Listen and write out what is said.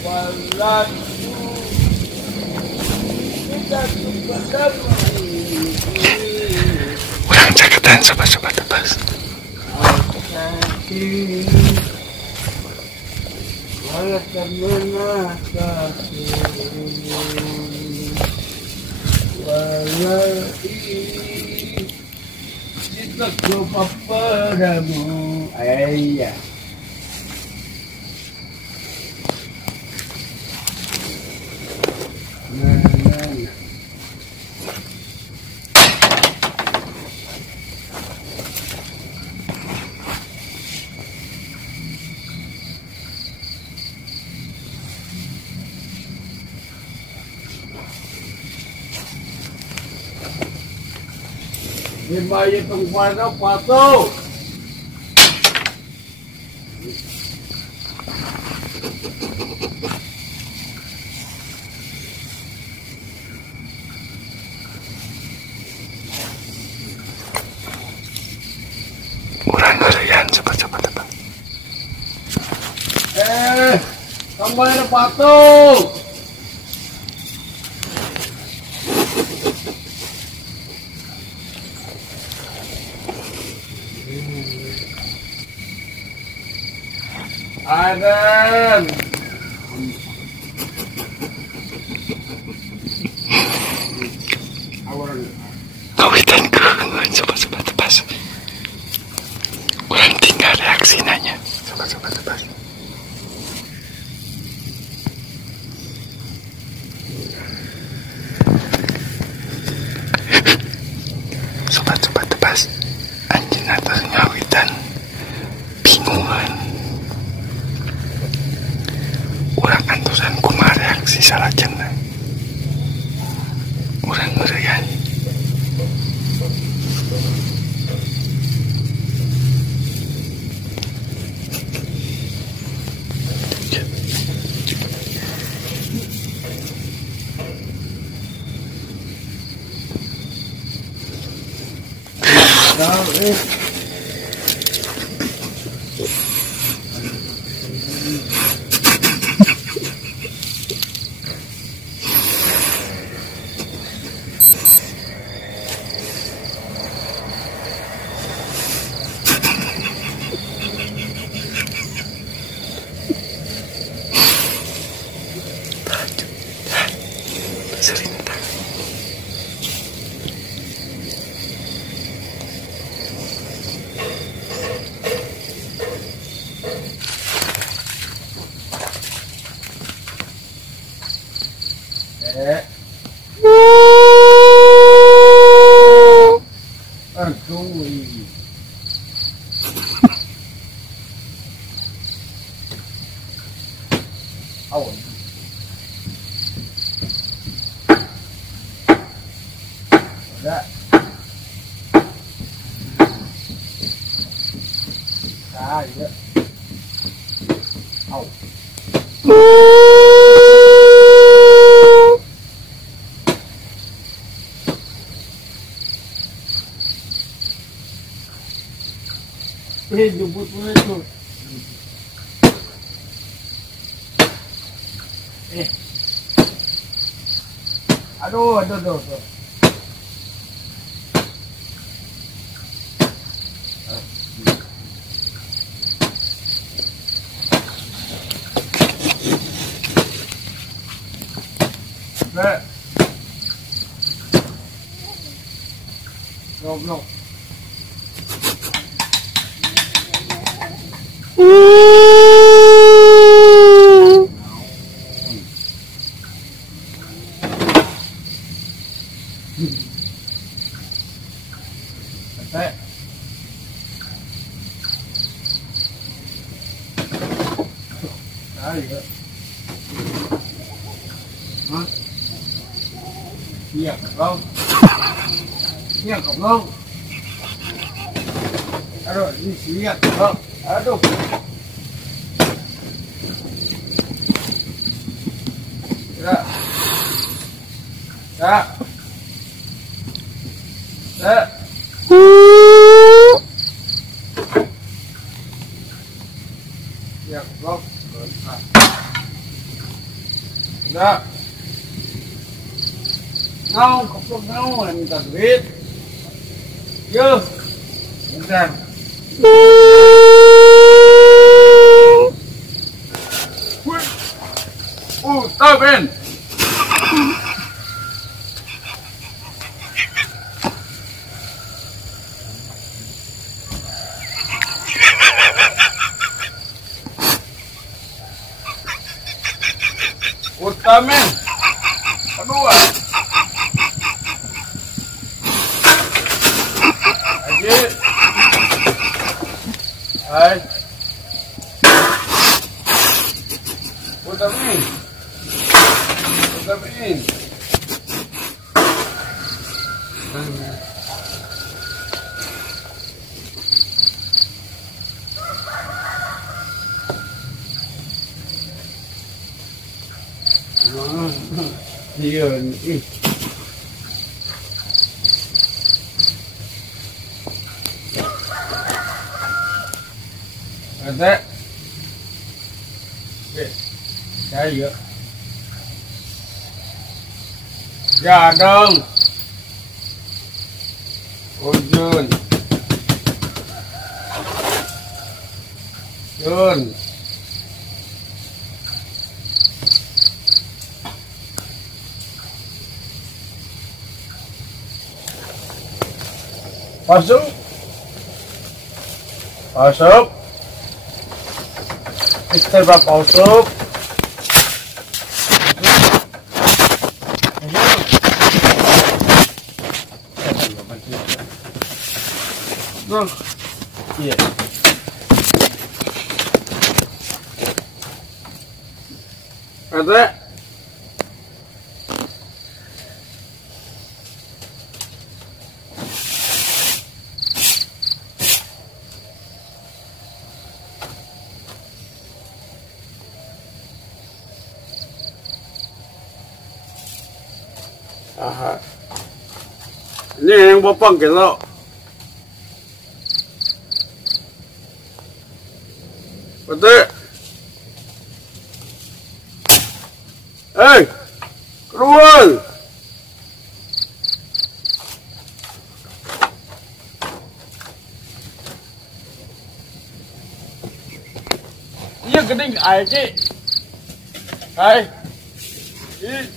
Walatku tidak kepadamu. Kurang cakatan sobat-sobat tebas. Walaupun menatapku, walai cintaku padamu. Ayah. Lima hitung mana patuh. Kurang ngerian sobat-sobat tebas. Kembali patuh. Aden. Kawitan kehengan sobat-sobat tebas. Kurang tinggal reaksi nanya sobat-sobat tebas. Sobat-sobat tebas, anjing atas ngawitan bingungan. Urang antusan kumaha reaksi salajengna. Urang ngeureyan. Jemput itu. Aduh. Goblok. Iya, goblok. Aduh, ini siap, goblok. Aduh. Ya. Ya, goblok. Ya. Ngau, koplo ngau, minta duit. Yo. Bentar. Tahu Ben. Utamen. Kedua. Lagi. Hai. Utamen. Utamen. Iya nih. Ada. Saya. Ya dong. Ujun. Jun. Masuk. Masuk. Istirahat masuk. Iya. Ada. Aha. Ini yang bapak kita. Betul. Keluar. Iya geding air ki. Hai. Ih.